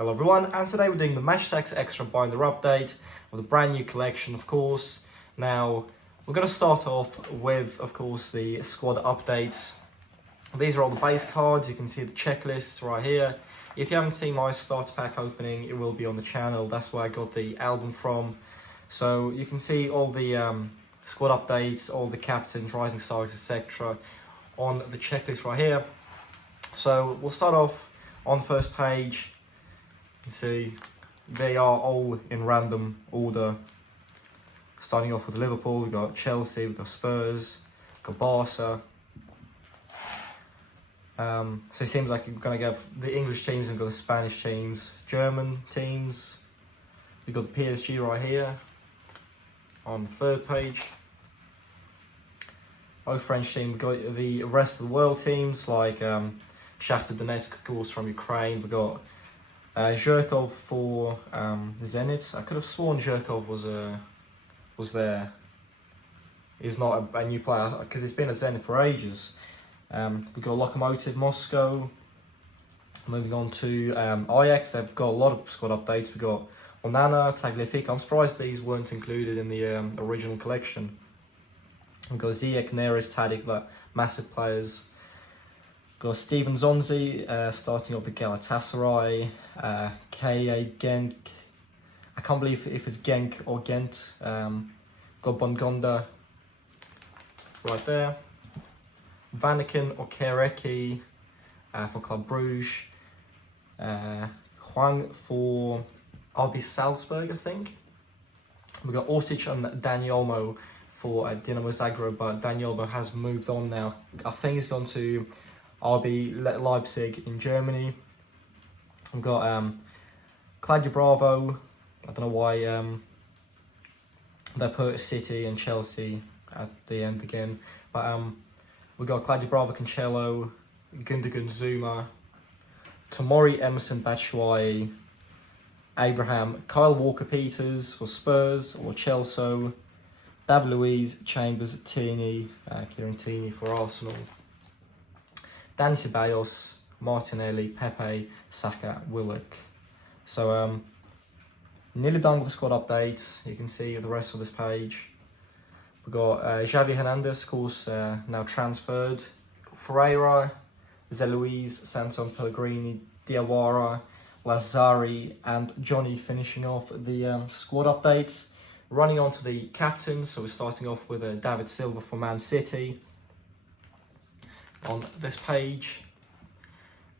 Hello everyone, and today we're doing the Attax Extra Binder update of the brand new collection, of course. Now, we're going to start off with, of course, the squad updates. These are all the base cards. You can see the checklist right here. If you haven't seen my starter pack opening, it will be on the channel. That's where I got the album from. So you can see all the squad updates, all the captains, rising stars, etc. on the checklist right here. So we'll start off on the first page. You see, they are all in random order. Starting off with Liverpool, we've got Chelsea, we've got Spurs, we've got Barca. So it seems like we're going to get the English teams and we've got the Spanish teams, German teams. We've got the PSG right here on the third page. Both French teams, we've got the rest of the world teams like Shakhtar Donetsk, of course, from Ukraine. We've got Zhirkov for Zenit. I could have sworn Zhirkov was there. He's not a new player because he's been at Zenit for ages. We've got Lokomotiv Moscow. Moving on to Ajax, they've got a lot of squad updates. We've got Onana, Tagliafico. I'm surprised these weren't included in the original collection. We've got Ziyech, Neres, Tadic, like massive players. Got Steven Zonzi starting off the Galatasaray, K.A. Genk. I can't believe if it's Genk or Ghent. Got Bongonda right there. Vanaken or Kereki for Club Brugge. Huang for RB Salzburg, I think. We got Orsic and Dani Olmo for Dinamo Zagreb, but Dani Olmo has moved on now. I think he's gone to RB Leipzig in Germany. We've got Claudio Bravo. I don't know why they put City and Chelsea at the end again. But we've got Claudio Bravo, Cancelo, Gundogan, Zuma, Tomori, Emerson, Batshuayi, Abraham, Kyle Walker-Peters for Spurs or Chelsea, David Luiz, Chambers, Tierney, Kieran Tierney for Arsenal, Dani Ceballos, Martinelli, Pepe, Saka, Willock. So nearly done with the squad updates. You can see the rest of this page. We've got Xavi Hernandez, of course, now transferred. Ferreira, Zeluiz, Santon, Pellegrini, Diawara, Lazari, and Johnny finishing off the squad updates. Running on to the captains, so we're starting off with David Silva for Man City. On this page,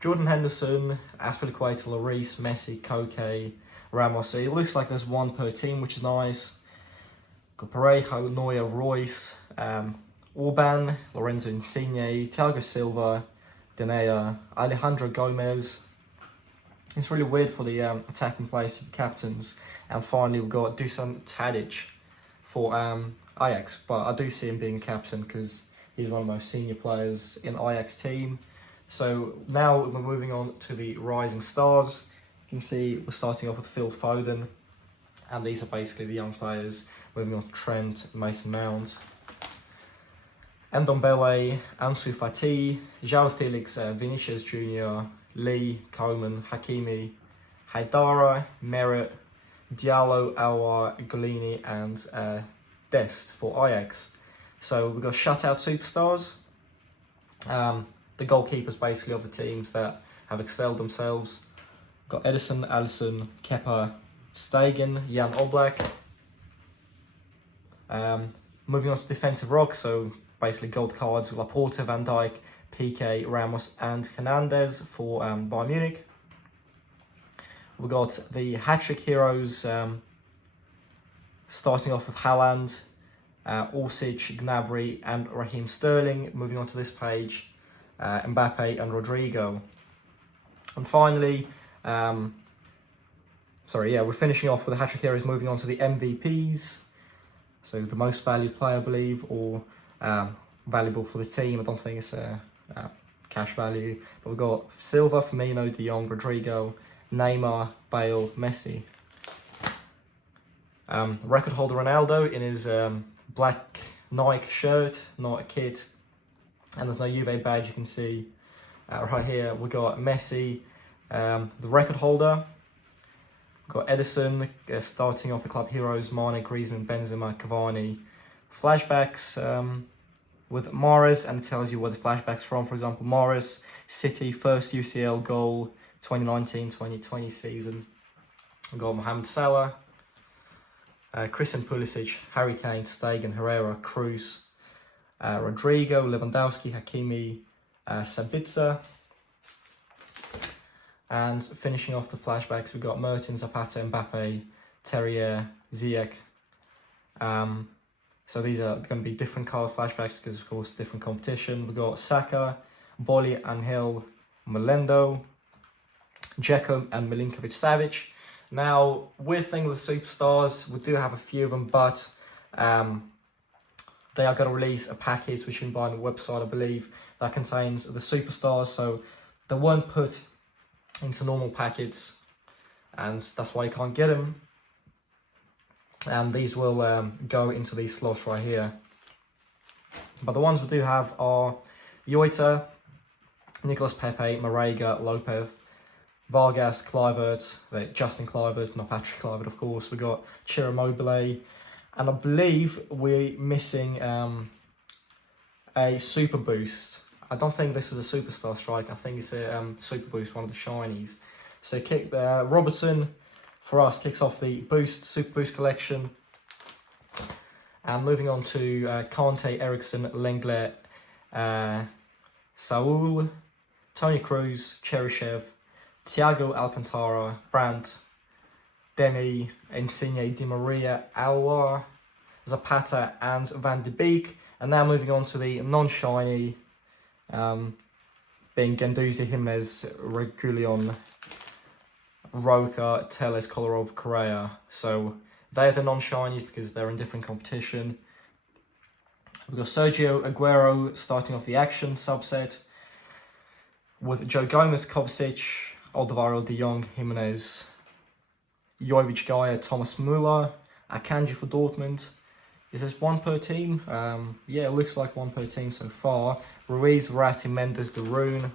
Jordan Henderson, Azpilicueta, Lloris, Messi, Koke, Ramos. So it looks like there's one per team, which is nice. Got Parejo, Neuer, Royce, Orban, Lorenzo Insigne, Thiago Silva, Denea, Alejandro Gomez. It's really weird for the attacking players to be captains. And finally, we've got Dusan Tadic for Ajax. But I do see him being a captain because he's one of the most senior players in Ajax team. So now we're moving on to the rising stars. You can see we're starting off with Phil Foden. And these are basically the young players. Moving on to Trent, Mason Mount, Ndombele, Ansu Fati, João Felix, Vinicius Jr., Lee, Coleman, Hakimi, Haidara, Merritt, Diallo, Alwar, Golini, and Dest for Ajax. So we've got shutout superstars. The goalkeepers basically of the teams that have excelled themselves. We've got Edison, Alisson, Kepa, Stegen, Jan Oblak. Moving on to defensive rocks, so basically gold cards with Laporta, Van Dijk, Piqué, Ramos, and Hernandez for Bayern Munich. We've got the hat-trick heroes, starting off with Haaland, Orsic, Gnabry, and Raheem Sterling. Moving on to this page, Mbappe and Rodrigo. And finally, we're finishing off with the hat-trick heroes, moving on to the MVPs. So the most valued player, I believe, or valuable for the team. I don't think it's cash value. But we've got Silva, Firmino, De Jong, Rodrigo, Neymar, Bale, Messi. Record holder Ronaldo in his black Nike shirt, not a kit. And there's no Juve badge, you can see right here. We've got Messi, the record holder. We've got Edison starting off the club heroes, Mane, Griezmann, Benzema, Cavani. Flashbacks with Mahrez, and it tells you where the flashbacks from. For example, Mahrez, City, first UCL goal, 2019-2020 season. We've got Mohamed Salah, Christian Pulisic, Harry Kane, Stegen, Herrera, Cruz, Rodrigo, Lewandowski, Hakimi, Sabitzer. And finishing off the flashbacks, we've got Mertens, Zapata, Mbappe, Terrier, Ziyech. So these are going to be different card flashbacks because, of course, different competition. We've got Saka, Bolly, Angel, Melendo, Dzeko, and Milinkovic-Savic. Now, weird thing with the superstars, we do have a few of them, but they are going to release a package which you can buy on the website, I believe, that contains the superstars. So they weren't put into normal packets, and that's why you can't get them. And these will go into these slots right here. But the ones we do have are Uefa, Nicolas Pepe, Marega, Lopez, Vargas, Kluivert, Justin Kluivert, not Patrick Kluivert, of course. We got Ciro Immobile, and I believe we're missing a super boost. I don't think this is a superstar strike. I think it's a super boost, one of the shinies. So Robertson for us kicks off the super boost collection. And moving on to Kante, Eriksson, Lenglet, Saul, Toni Kroos, Cheryshev, Thiago Alcantara, Brandt, Demi, Insigne, Di Maria, Alwar, Zapata, and Van de Beek. And now moving on to the non-shiny, being Guendouzi, Jimenez, Regulion, Roca, Telles, Kolarov, Correa. So they're the non-shinies because they're in different competition. We've got Sergio Aguero starting off the action subset with Joe Gomez, Kovacic, Alvaro De Jong, Jimenez, Jovic, Gaia, Thomas Müller, Akanji for Dortmund. Is this one per team? Yeah, it looks like one per team so far. Ruiz, Verratti, Mendes, De Roon,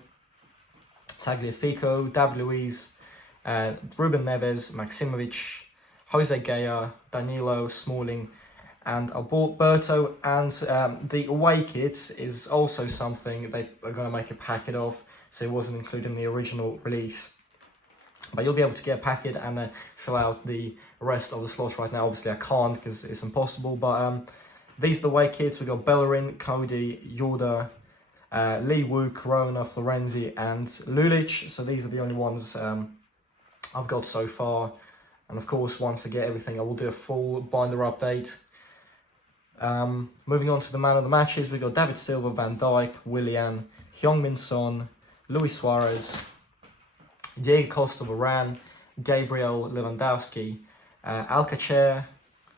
Tagliafico, David Luiz, Ruben Neves, Maximovic, Jose Gaya, Danilo, Smalling, and Alberto. And the away kits is also something they are going to make a packet of, so it wasn't included in the original release. But you'll be able to get a packet and fill out the rest of the slots right now. Obviously I can't because it's impossible, but these are the away kits. We've got Bellerin, Cody, Yoda, Lee Wu, Corona, Florenzi, and Lulic. So these are the only ones I've got so far. And of course, once I get everything, I will do a full binder update. Moving on to the man of the matches, we've got David Silva, Van Dijk, Willian, Heung-min Son, Luis Suarez, Diego Costa, Varane, Gabriel Lewandowski, Alcacer,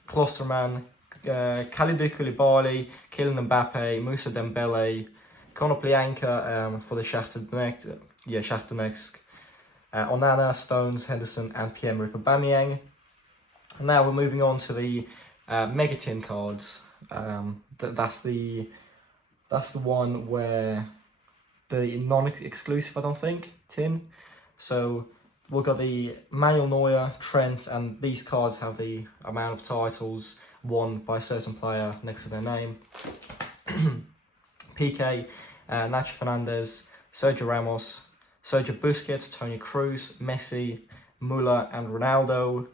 Klosterman, Kalidou Koulibaly, Kylian Mbappe, Moussa Dembele, Konoplyanka for the Shakhtar Donetsk, Onana, Stones, Henderson, and Pierre-Emerick Aubameyang. And now we're moving on to the Mega Tin cards. That's the one where the non-exclusive, I don't think, tin. So we've got the Manuel Neuer, Trent, and these cards have the amount of titles won by a certain player next to their name. PK, Nacho Fernandez, Sergio Ramos, Sergio Busquets, Toni Kroos, Messi, Müller, and Ronaldo.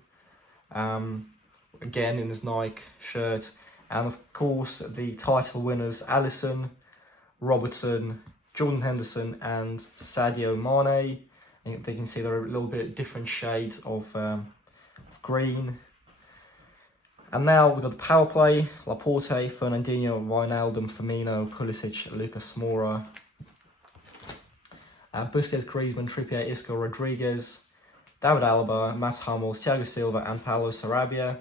Again in his Nike shirt. And of course the title winners, Alisson, Robertson, Jordan Henderson, and Sadio Mane. And they can see they're a little bit different shades of green. And now we've got the power play, Laporte, Fernandinho, Wijnaldum, Firmino, Pulisic, Lucas Moura, Busquets, Griezmann, Trippier, Isco, Rodriguez, David Alaba, Mats Hummels, Thiago Silva, and Paulo Sarabia.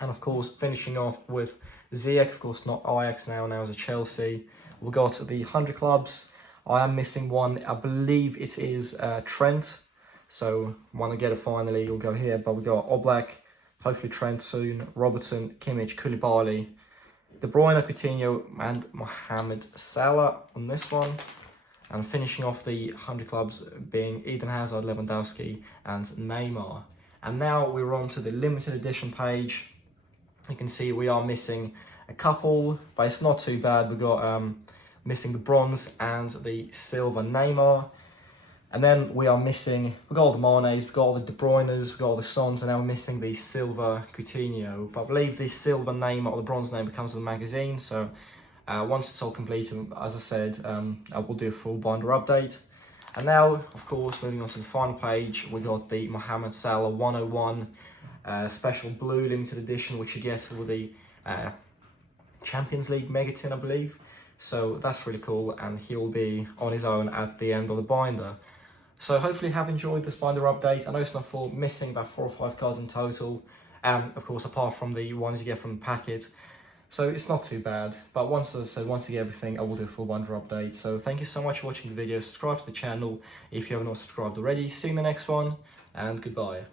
And of course, finishing off with Ziyech, of course not Ajax now is a Chelsea. We've got the 100 clubs. I am missing one, I believe it is Trent. So when I get it finally, you'll go here. But we've got Oblak, hopefully Trent soon, Robertson, Kimmich, Koulibaly, De Bruyne, Coutinho, and Mohamed Salah on this one. And finishing off the 100 clubs being Eden Hazard, Lewandowski, and Neymar. And now we're on to the limited edition page. You can see we are missing a couple, but it's not too bad. We've got missing the bronze and the silver Neymar. And then we are missing, we've got all the Manes, we've got all the De Bruynes, we've got all the Sons, and now we're missing the silver Coutinho. But I believe the silver Neymar or the bronze Neymar comes with the magazine, so once it's all complete, as I said, I will do a full binder update. And now, of course, moving on to the final page, we got the Mohamed Salah 101 special blue limited edition, which you get with the Champions League Mega Tin, I believe. So that's really cool, and he will be on his own at the end of the binder. So hopefully you have enjoyed this binder update. I know it's not full, missing about 4 or 5 cards in total. Of course, apart from the ones you get from the packet. So it's not too bad. But once, as I said, once you get everything, I will do a full binder update. So thank you so much for watching the video. Subscribe to the channel if you haven't subscribed already. See you in the next one, and goodbye.